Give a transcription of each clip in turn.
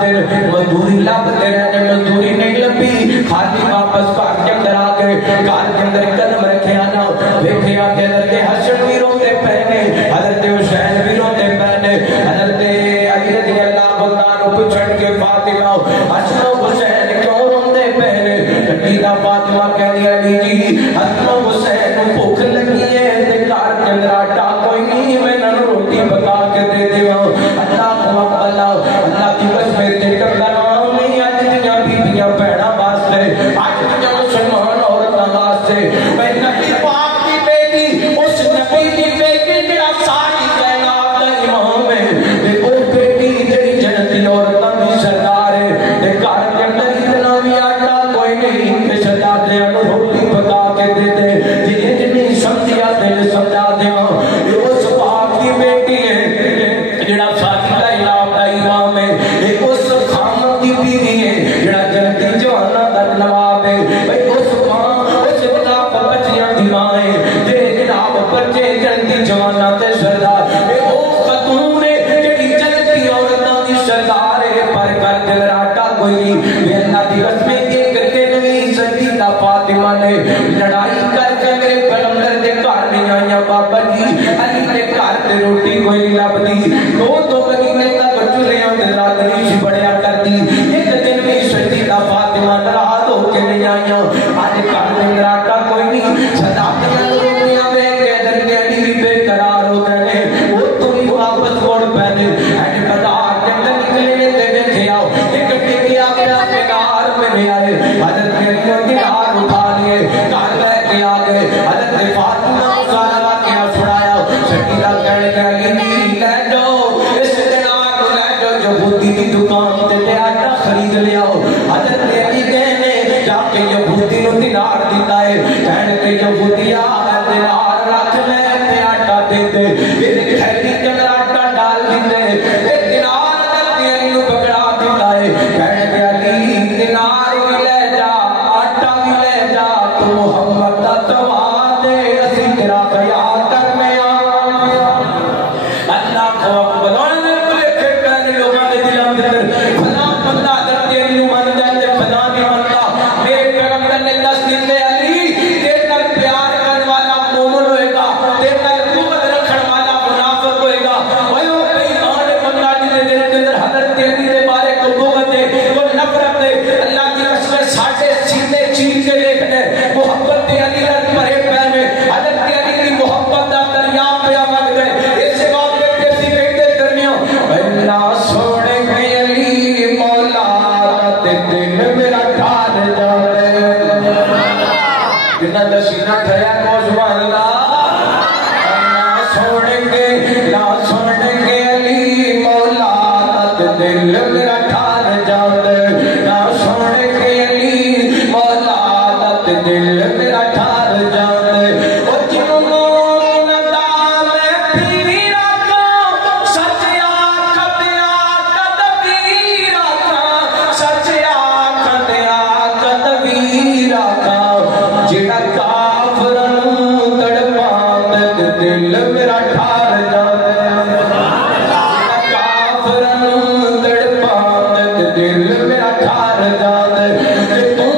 دن مزدوری لبتے رہنے مزدوری نہیں لبی خالی واپس گھر کے اندر آ گئے گھر کے اندر قدم رکھے آنا دیکھے آ کے حضرت حسن بھی روتے پہنے حضرت حسین بھی روتے پہنے حضرت علی رضی اللہ عنہ پچھڑ کے فاطمہ حسن و حسین کیوں روتے پہنے کٹیدہ فاطمہ کہنی علی جی حسن و حسین بھوک لگی ہے گھر کے اندر آٹا کوئی نہیں میں نہ روٹی پکا کے دے دے اللہ کو اللہ کی قسمیں ذکر کرواؤں نہیں آج دیاں بیبیاں بہنا واسطے آج دیاں مسلمان عورتاں واسطے میں نبی پاک کی بیٹی اس نبی کی بیٹی جڑا ساری کائنات دا امام ہے تے او بیٹی جڑی جنتی عورتاں دی سردار ہے تے گھر کے اندر اتنا بھی آٹا کوئی نہیں تے شہزادیاں نوں روٹی پکا کے دے دے جنہیں جنہیں سمجھیا دل سمجھا دے یہ اس پاک کی بیٹی ہے جڑا ساری کائنات دا امام ہے ایک اس خامد کی بیوی ہے جڑا جنتی جوانا دا نواب ہے بھئی اس ماں اس جناب بچیاں دی ماں ہے جڑے جناب بچے جنتی جوانا تے سردار اے او خاتون ہے جڑی جنتی عورتاں دی سردار ہے پر کر دل راٹا کوئی نہیں بے اللہ دی قسم ایک دنویں صدی دا فاطمہ نے لڑائی کر کے میرے پیغمبر دے گھر نہیں آیا بابا جی علی دے گھر تے روٹی کوئی نہیں لبدی دو مہینے تک چولہے تے راتری سی بڑیا کرتی ایک دن بھی صدی دا فاطمہ ناراض ہو کے نہیں آیا آج گھر میں آٹا کوئی نہیں صداقتاں روٹیاں میں کہہ دے علی بے قرار ہو گئے وہ تم واپس موڑ پہنے اے بازار کے اندر نکلے تے دیکھے آؤ ایک ٹکی آ گیا کنار میں نہیں آئے حضرت علی کنار اٹھا لیے گھر لے کے آ گئے حضرت فاطمہ سارا کیا چھڑایا شکیلا کہنے لگی نہیں لے جاؤ اس دینار کو لے جاؤ جو بھوتی کی دکان تے آٹا خرید لیا حضرت علی کہنے جا کے یہودی نو دینار دیتا ہے کہنے کہ یہودیا دینار رکھ لے تے آٹا دے دے پھر تھیلی کے اندر آٹا ڈال دیتے ایک دینار کرتے علی نو پکڑا دیتا ہے کہنے کہ علی دینار بھی لے جا آٹا بھی لے جا تو محمد دا توا دے اسی تیرا خیال کرنے آیا اللہ کو بلونے میں کلے پھر کہنے لوگاں دے دلوں دے فلاں بندہ حضرت علی نو مان جاتے فلاں بھی منتا میرے پیغمبر نے دس دیتے علی تیرے نال پیار کرنے والا مومن ہوئے گا تیرے نال قوت رکھنے والا منافق ہوئے گا اوے او بے ایمان بندہ جے دل کے اندر حضرت علی دے بارے کو بغض ہے کو نفرت ہے اللہ کی قسم ساڈے سینے چیر کے دیکھنے محبت علی نال بھرے پے میں حضرت علی کی محبت دا دریا پیا بن گئے اس واقعے تے سی کہتے درمیان اللہ سونے کے علی مولا تے دل میرا ٹھار جاوے جنہ دا سینہ ٹھیا کو سبحان اللہ سونے کے علی مولا تے دل میرا ٹھار جاوے نا سونے کے علی مولا تے دل میرا ٹھار جاوے او جنوں مومن دا میں پھری رکھاں سچ آکھدیا کدوی رکھاں سچ آکھدیا کدوی رکھاں جڑا کافراں نوں تڑپاوندا تے دل میرا ٹھار جاوے کافراں نوں تڑپاوندا تے دل میرا ٹھار جاوے تے تو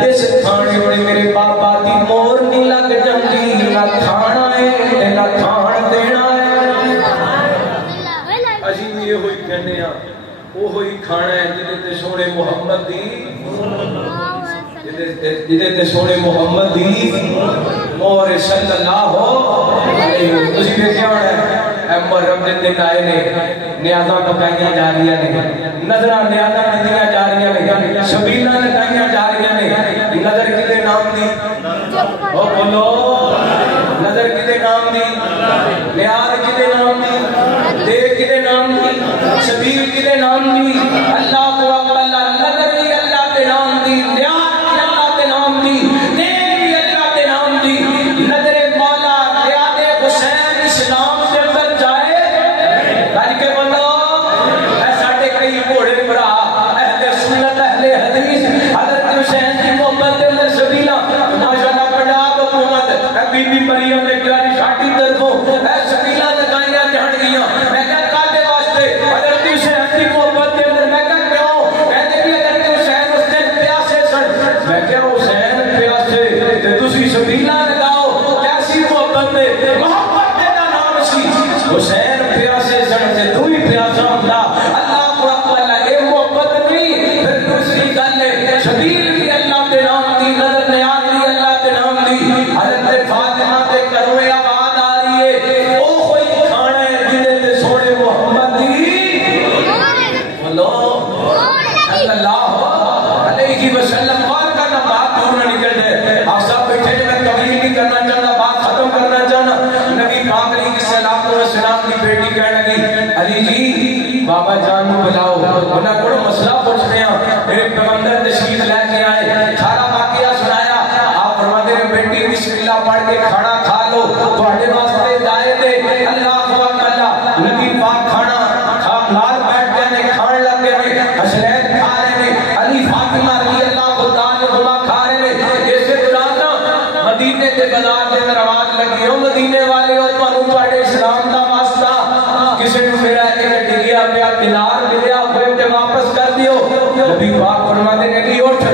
اس کھانے تے میرے پاپا دی مور نہیں لگ جاندی نہ کھانا ہے نہ کھان دینا ہے اسی بھی یہ ہوئی کہنے ہاں وہی کھانا ہے جدے تے سونے محمد دی جدے تے سونے محمد دی مور صلی اللہ علیہ تسی دیکھیا ہونا ہے محرم دے دن آئے نے نیازاں پکائیاں جا رہی ہیں نظراں نیازاں دتیاں جا رہی ہیں شبیلاں لگائیاں جا رہی ہیں نظر کدے نام دی او بولو نظر کدے نام دی نیاز کدے نام دی دیکھ کدے نام دی شبیل کدے نام دی اللہ کو اکبر نظر دی اللہ دے نام دی نیاز اللہ دے نام دی دیکھ بھی اللہ دے نام دی نظر مولا نیاز حسین اسلام کے اندر جائے کر کے بولو اے ساڈے کئی گھوڑے بھرا اہل سنت اہل حدیث حضرت حسین کی محبت دے اندر سبیلا ماشاءاللہ پنجاب حکومت بی بی مریم نے پیاری شاٹی طرفوں اے سبیلا لگائیاں جان گیاں میں کہا کادے واسطے حضرت حسین کی محبت دے اندر میں کہا کیوں کہتے بھی حضرت حسین اس دن پیاسے سن میں کہا حسین پیاسے تے تسی سبیلا لگاؤ کیسی محبت دے محبت دے دا نام سی حسین پیاسے سن تے تو ہی پیاسا ہوندا اللہ کو اکبر اے محبت نہیں پھر دوسری گل ہے شبیل بھی اللہ دے نام دی نظر نیاز بھی اللہ دے نام دی حضرت فاطمہ دے گھروں آواز آ رہی ہے او کوئی کھانا ہے جدے تے سونے محمد دی بولو صلی اللہ علیہ وسلم اور کرنا بات دور نہ نکل جائے آپ سب بیٹھے میں طویل نہیں کرنا چاہتا بات ختم کرنا چاہنا نبی پاک علیہ السلام کی بیٹی کہنے لگی علی جی بابا جان کو بلاؤ انہاں کو مسئلہ پوچھتے ہیں میرے پیغمبر تشریف لے کے آئے سارا واقعہ سنایا آپ فرماتے ہیں بیٹی بسم اللہ پڑھ کے کھانا کھا لو تواڈے واسطے ہدایت ہے اللہ اکبر نبی پاک کھانا کھا لال بیٹھ گئے نے کھان لگ گئے نے حسنین کھا رہے نے علی فاطمہ رضی اللہ تعالی عنہما کھا رہے نے ایسے دوران مدینے کے بازار دے اندر آواز لگی او مدینے والے او تانوں تواڈے اسلام دا واسطہ کسی نے میرا ایک ڈگیا پیا دینار ملیا ہوئے تے واپس کر دیو نبی پاک فرماتے ہیں کہ اٹھ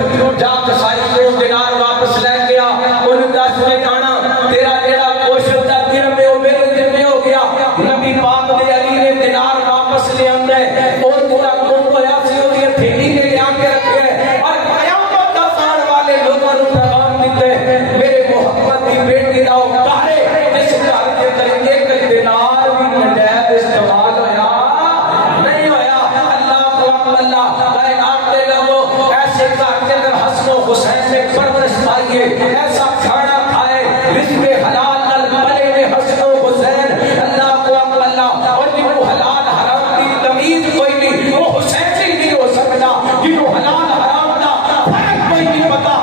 جا کسائی کو دینار واپس لے گیا انہوں دا سنے کھانا تیرا جیڑا کوشش دا دل میں ہو میرے دل میں ہو گیا نبی پاک دے علی نے دینار واپس لے آندے اور پورا کون ہویا سی اور یہ تھیلی میں لے آ کے رکھے اور قیامت دا آن والے لوگوں کو پیغام دیتے میرے محمد کی بیٹی دا کارے جس گھر کے اندر ایک دینار بھی نجائز استعمال ہویا نہیں ہویا اللہ کو اللہ کائنات دے لوگوں ایسے گھر کے اندر حسن و حسین نے پرورش پائیے ایسا کھانا کھائے رزق حلال نال بلے میں حسن و حسین اللہ کو اللہ اور جنہوں حلال حرام کی تمیز کوئی نہیں وہ حسین نہیں ہو سکتا جنہوں حلال حرام دا فرق کوئی نہیں پتا